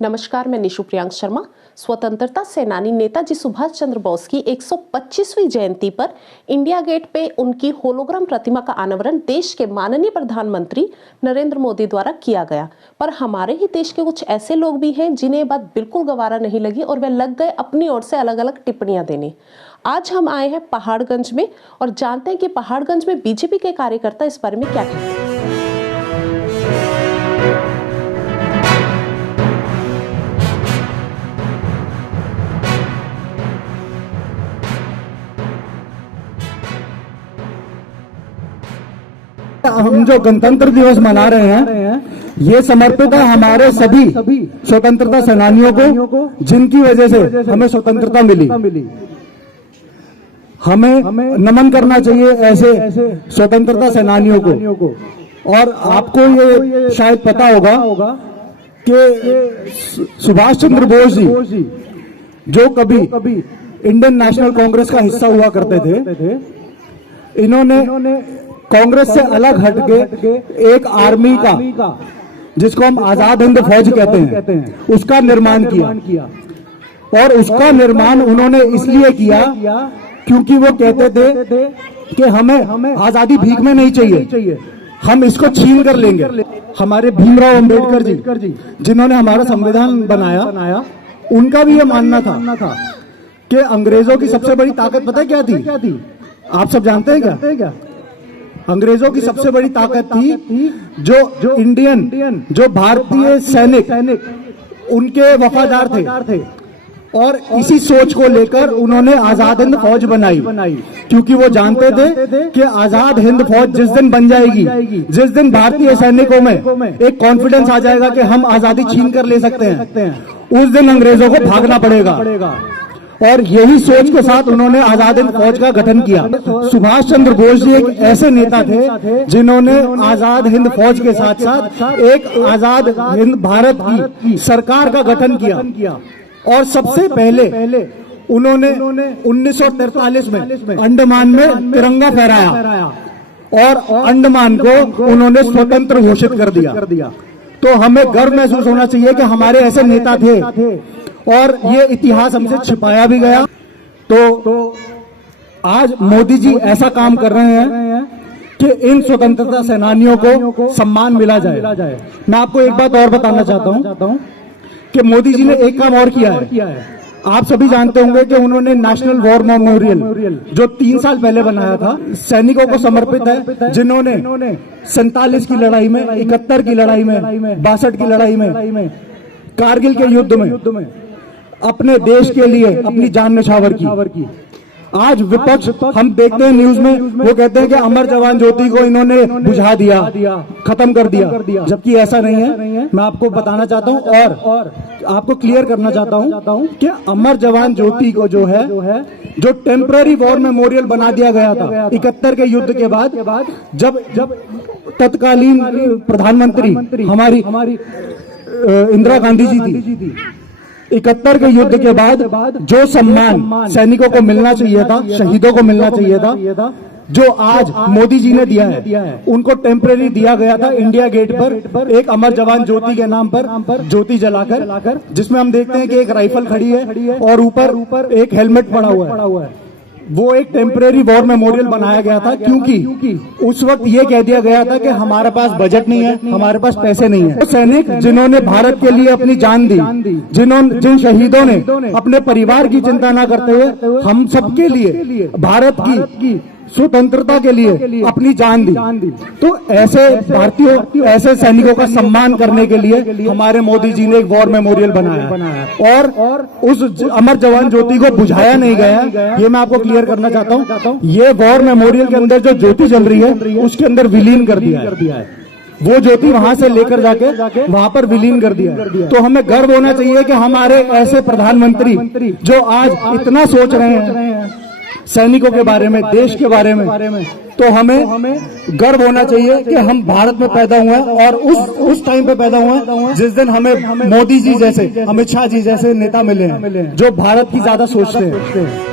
नमस्कार, मैं निशु प्रियांक शर्मा। स्वतंत्रता सेनानी नेताजी सुभाष चंद्र बोस की 125वीं जयंती पर इंडिया गेट पे उनकी होलोग्राम प्रतिमा का अनावरण देश के माननीय प्रधानमंत्री नरेंद्र मोदी द्वारा किया गया। पर हमारे ही देश के कुछ ऐसे लोग भी हैं जिन्हें ये बात बिल्कुल गवारा नहीं लगी और वे लग गए अपनी ओर से अलग अलग टिप्पणियां देने। आज हम आए हैं पहाड़गंज में और जानते हैं कि पहाड़गंज में बीजेपी के कार्यकर्ता इस बारे में क्या कहते हैं। हम जो गणतंत्र दिवस मना रहे हैं ये समर्पित है हमारे सभी स्वतंत्रता सेनानियों को जिनकी वजह से हमें स्वतंत्रता मिली। हमें नमन करना चाहिए ऐसे स्वतंत्रता सेनानियों को। और आपको ये शायद पता होगा कि सुभाष चंद्र बोस जी जो कभी इंडियन नेशनल कांग्रेस का हिस्सा हुआ करते थे, इन्होंने कांग्रेस से अलग हटके एक आर्मी का, जिसको हम आजाद हिंद फौज कहते हैं, उसका निर्माण किया। और उसका निर्माण उन्होंने इसलिए किया क्योंकि वो कहते थे कि हमें आजादी भीख में नहीं चाहिए, हम इसको छीन कर लेंगे। हमारे भीमराव अंबेडकर जी जिन्होंने हमारा संविधान बनाया, उनका भी ये मानना था कि अंग्रेजों की सबसे बड़ी ताकत पता है क्या थी? आप सब जानते हैं क्या? अंग्रेजों की सबसे बड़ी ताकत थी जो इंडियन, जो भारतीय सैनिक उनके वफादार थे। और इसी सोच को लेकर उन्होंने आजाद हिंद फौज बनाई, क्योंकि वो जानते थे कि आजाद हिंद फौज जिस दिन बन जाएगी, जिस दिन भारतीय सैनिकों में एक कॉन्फिडेंस आ जाएगा कि हम आजादी छीन कर ले सकते हैं, उस दिन अंग्रेजों को भागना पड़ेगा। और यही सोच के साथ उन्होंने आजाद हिंद फौज का गठन किया। सुभाष चंद्र बोस जी एक ऐसे नेता थे जिन्होंने आजाद हिंद फौज के साथ साथ एक आजाद हिंद भारत की सरकार का गठन किया। और सबसे पहले उन्होंने 1943 में अंडमान में तिरंगा फहराया और अंडमान को उन्होंने स्वतंत्र घोषित कर दिया। तो हमें गर्व महसूस होना चाहिए कि हमारे ऐसे नेता थे और ये इतिहास हमसे छिपाया भी गया। तो आज मोदी जी ऐसा काम कर रहे हैं कि इन स्वतंत्रता सेनानियों को सम्मान मिला जाए। मैं आपको एक बात और बताना चाहता हूं कि मोदी जी ने एक काम और किया है। आप सभी जानते होंगे कि उन्होंने नेशनल वॉर मेमोरियल जो 3 साल पहले बनाया था, सैनिकों को समर्पित है जिन्होंने 47 की लड़ाई में, 71 की लड़ाई में, 62 की लड़ाई में, कारगिल के युद्ध में अपने देश के लिए अपनी जान न्यौछावर की। आज विपक्ष, हम देखते हैं न्यूज में, वो कहते हैं कि अमर जवान ज्योति को इन्होंने बुझा दिया, खत्म कर दिया, जबकि ऐसा नहीं है। मैं आपको बताना चाहता हूं और आपको क्लियर करना चाहता हूं कि अमर जवान ज्योति को जो टेम्पररी वॉर मेमोरियल बना दिया गया था 71 के युद्ध के बाद, जब तत्कालीन प्रधानमंत्री हमारी इंदिरा गांधी जी थी, 71 के युद्ध के बाद जो सम्मान सैनिकों को मिलना चाहिए था, शहीदों को मिलना चाहिए था, जो आज मोदी जी ने दिया है, उनको टेम्परेरी दिया गया था इंडिया गेट पर एक अमर जवान ज्योति के नाम पर ज्योति जलाकर, जिसमें हम देखते हैं कि एक राइफल खड़ी है और ऊपर एक हेलमेट पड़ा हुआ है। वो एक टेम्परेरी वॉर मेमोरियल बनाया गया था क्योंकि उस वक्त ये कह दिया गया था कि हमारे पास बजट नहीं है, हमारे पास पैसे नहीं है। तो सैनिक जिन्होंने भारत के लिए अपनी जान दी, जिन शहीदों ने अपने परिवार की चिंता न करते हुए हम सबके लिए, भारत की स्वतंत्रता के लिए अपनी जान दी, तो ऐसे भारतीयों, ऐसे सैनिकों का सम्मान करने के लिए हमारे मोदी जी ने एक वॉर मेमोरियल बनाया। और उस अमर जवान ज्योति को बुझाया नहीं गया, ये मैं आपको क्लियर करना चाहता हूं। ये वॉर मेमोरियल के अंदर जो ज्योति जल रही है उसके अंदर विलीन कर दिया है। वो ज्योति वहां से लेकर जाके वहां पर विलीन कर दिया। तो हमें गर्व होना चाहिए कि हमारे ऐसे प्रधानमंत्री जो आज इतना सोच रहे हैं सैनिकों के बारे में, देश के बारे में, तो हमें गर्व होना चाहिए कि हम भारत में पैदा हुए हैं और उस टाइम पे पैदा हुए हैं जिस दिन हमें मोदी जी जैसे, अमित शाह जी जैसे नेता मिले हैं जो भारत की ज्यादा सोचते हैं।